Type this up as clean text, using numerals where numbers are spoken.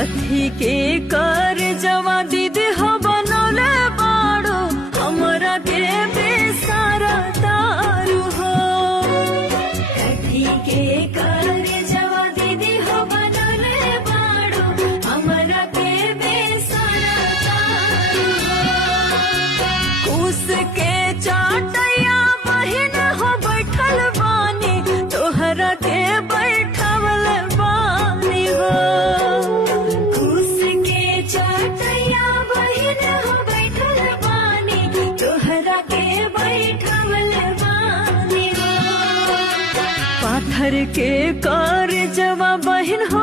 कथी के कर जवा दीदी हो बनौले बाड़ो हमरा के बेसारा तारू हो। कथी के कर जवा दीदी हो बनौले बाड़ो हमरा के बेसारा तारू हो। उसके चाटैया बहिन हो बैठल बानी तोहरा के बैठवल बानी हो। पाथर के कर जवा बहिन हो